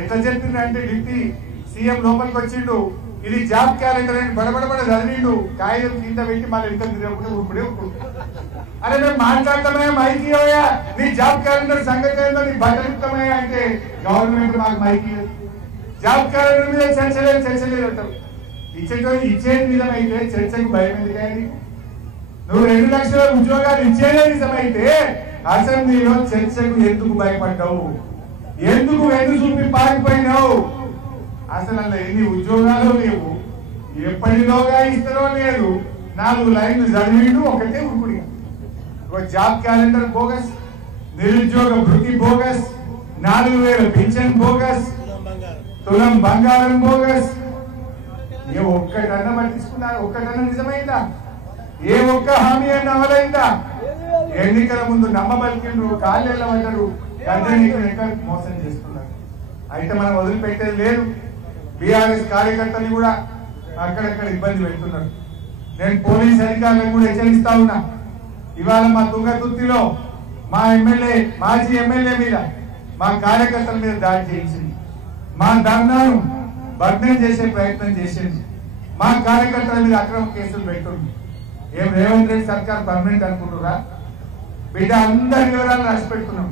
ఎట్లా చెప్పిందంటే deputy CM లోపలికి వచ్చిండు, ఇది జాబ్ క్యాలెండర్ అని బడబడబడ చదివిండు, కాగితం కింద పెట్టి మళ్ళీ ఎంత తిరగకుండా ఊరుకుడే ఉంటుంది. అరే మేము మాట్లాడతామే మైకి ఇవ్వయా, నీ జాబ్ క్యాలెండర్ సంగతి ఏందో నీ బట్టలుతామే అంటే గవర్నమెంట్ మాకు మైకి జాబ్ క్యాలెండర్ మీద చర్చలేదు అంటారు. ఇచ్చేది నిజమైతే చర్చకు భయం ఎందుకు కానీ? నువ్వు 2 లక్షల ఉద్యోగాలు ఇచ్చేదే నిజమైతే అసెంబ్లీలో చర్చకు ఎందుకు భయపడ్డావు? ఎందుకు వెన్ను చూపి పారిపోయినావు? అసలు అలా ఎన్ని ఉద్యోగాలు లేవు, ఎప్పటిలోగా ఇస్తారో లేదు. 4 లైన్లు చదివిండు, ఒకటే ఉరుకుడి. జాబ్ క్యాలెండర్ బోగస్, నిరుద్యోగ భృతి బోగస్, 4000 పింఛన్ బోగస్, తులం బంగారం బోగస్. ఏ ఒక్కటన్నా పట్టించుకున్నారు? ఒక్కటన్నా నిజమైందా? ఏ ఒక్క హామీ అన్న అమలైందా? ఎన్నికల ముందు నమ్మబలికిండ్రు, కాళ్ళెళ్ళ పడ్డారు, ఎన్నికలకు మోసం చేస్తున్నారు. అయితే మనం వదిలిపెట్టేది లేదు. బీఆర్ఎస్ కార్యకర్తలు కూడా అక్కడక్కడ ఇబ్బంది పెడుతున్నారు. నేను పోలీస్ అధికారులను కూడా హెచ్చరిస్తా ఉన్నా. ఇవాళ మా తుంగతుర్తిలో మా ఎమ్మెల్యే, మాజీ ఎమ్మెల్యే మీద మా కార్యకర్తల మీద దాడి చేయించింది. మా ధర్నాను భగ్నం చేసే ప్రయత్నం చేసింది. మా కార్యకర్తల మీద అక్రమ కేసులు పెట్టుంది. ఏం రేవంత్ రెడ్డి సర్కార్ పర్మనెంట్ అనుకుంటురా? బిడ్డ అందరి వివరాలు రాసి పెడుతున్నాం.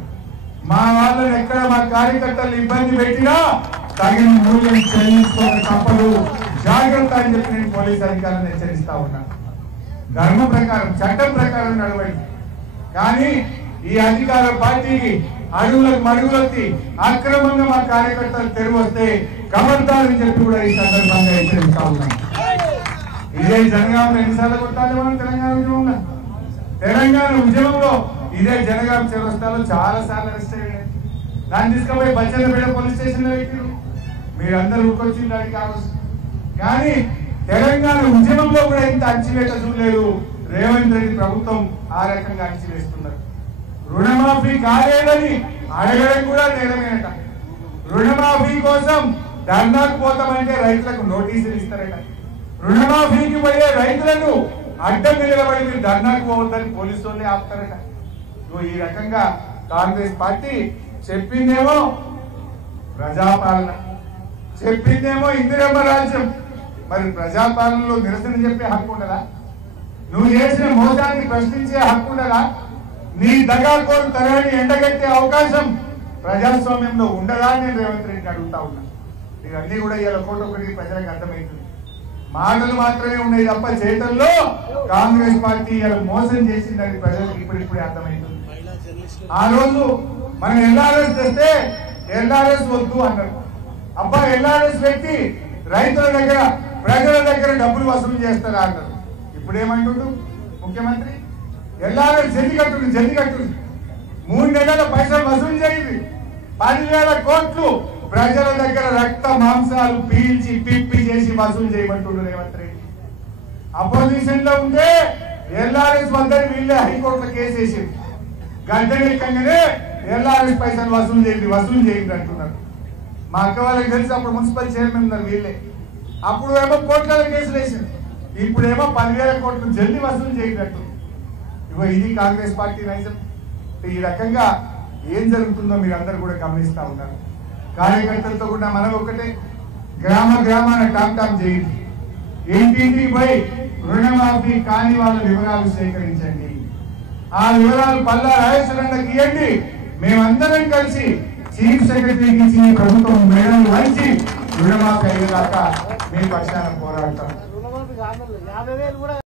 మా వాళ్ళని ఎక్కడ మా కార్యకర్తలు ఇబ్బంది పెట్టినా తగిన మూల్యం చెల్లించుకోక తప్పదు, జాగ్రత్త అని చెప్పి నేను పోలీస్ అధికారులను హెచ్చరిస్తా ఉన్నా. ధర్మ ప్రకారం, చట్టం ప్రకారం నడవండి. కానీ ఈ అధికార పార్టీకి అడుగులకు మడుగులెత్తి అక్రమంగా మా కార్యకర్తలు తెరువు వస్తే ఖబర్దారని చెప్పి కూడా ఈ సందర్భంగా హెచ్చరిస్తా ఉన్నాం. ఇదే జనగాం ఎన్నిసార్లు కొట్టాలి మనం తెలంగాణ ఉద్యమంలో? తెలంగాణ ఉద్యమంలో ఇదే జనగాం చౌరస్తాలో చాలా సార్లు అరెస్ట్ అయ్యాడు. దాన్ని తీసుకుపోయి బచ్చన్నపేట పోలీస్ స్టేషన్ లో పెట్టారు. మీరందరూ ఊరుకొచ్చింది దానికి కావచ్చు. కానీ తెలంగాణ ఉద్యమంలో కూడా ఇంత అణచివేత చూడలేదు. రేవంత్ రెడ్డి ప్రభుత్వం ఆ రకంగా అణచివేస్తున్నారు. రుణమాఫీ కాలేదని అడగడం కూడా నేరమేనట. రుణమాఫీ కోసం ధర్నాకు పోతామంటే రైతులకు నోటీసులు ఇస్తారట. రుణమాఫీకి పోయే రైతులను అడ్డం నిలబడి మీరు ధర్నాకు పోవద్దని పోలీసు వాళ్ళే ఆపుతారట. ఈ రకంగా కాంగ్రెస్ పార్టీ చెప్పిందేమో ప్రజాపాలన, చెప్పిందేమో ఇందిరమ్మ రాజ్యం. మరి ప్రజాపాలనలో నిరసన చెప్పే హక్కు ఉండదా? నువ్వు చేసిన మోసాన్ని ప్రశ్నించే హక్కు ఉండదా? నీ దగాకోరు తరాన్ని ఎండగట్టే అవకాశం ప్రజాస్వామ్యంలో ఉండదా అని నేను రేవంత్ రెడ్డిని అడుగుతా ఉన్నా. ఇవన్నీ కూడా ఇలా ఒకటి ప్రజలకు అర్థమవుతుంది. మాటలు మాత్రమే ఉన్నాయి తప్ప చేతల్లో కాంగ్రెస్ పార్టీ ఇలా మోసం చేసిందని ప్రజలకు ఇప్పుడిప్పుడే అర్థమవుతుంది. ఆ రోజు మనం ఎల్ఆర్ఎస్ తెస్తే ఎల్ఆర్ఎస్ వద్దు అన్నారు. అబ్బా ఎల్ఆర్ఎస్ పెట్టి రైతుల దగ్గర, ప్రజల దగ్గర డబ్బులు వసూలు చేస్తారా అన్నారు. ఇప్పుడు ఏమంటుండు ముఖ్యమంత్రి? ఎల్ఆర్ఎస్ జల్ది కట్టు, 3 నెలల పైసలు వసూలు చేయండి, 10,000 కోట్లు ప్రజల దగ్గర రక్త మాంసాలు పీల్చి పిప్పి చేసి వసూలు చేయమంటుండ్రు రేవంత్ రెడ్డి. అపోజిషన్ లో ఉంటే ఎల్ఆర్ఎస్ వద్దని వీళ్ళే హైకోర్టులో కేసు వేసింది. గడ్డెక్కగానే ఎల్ఆర్ఎస్ పైసలు వసూలు చేయండి అంటున్నారు. మా అక్క వాళ్ళకి తెలిసి అప్పుడు మున్సిపల్ చైర్మన్ ఉన్నారు వీళ్ళే. అప్పుడు ఏమో కోట్ల కేసులు వేసింది, ఇప్పుడేమో 10,000 కోట్లు జల్దీ వసూలు చేయండి అంటుంది. ఇగో ఇది కాంగ్రెస్ పార్టీ నైజం. ఈ రకంగా ఏం జరుగుతుందో మీరు అందరూ కూడా గమనిస్తా ఉన్నారు. కార్యకర్తలతో కూడా మనం ఒకటే, గ్రామాన టామ్ చేయండి, ఇంటింటికి పోయి రుణమాఫీ కాని వాళ్ళ వివరాలు సేకరించండి. ఆ వివరాలు పల్లా రాజేశ్వరన్నకి ఇవ్వండి. మేమందరం కలిసి చీఫ్ సెక్రటరీకి ఇచ్చి ప్రభుత్వం మేడం వంచి రుణమాఫీ అయ్యేదాకా మీ పక్షాన పోరాడతాం.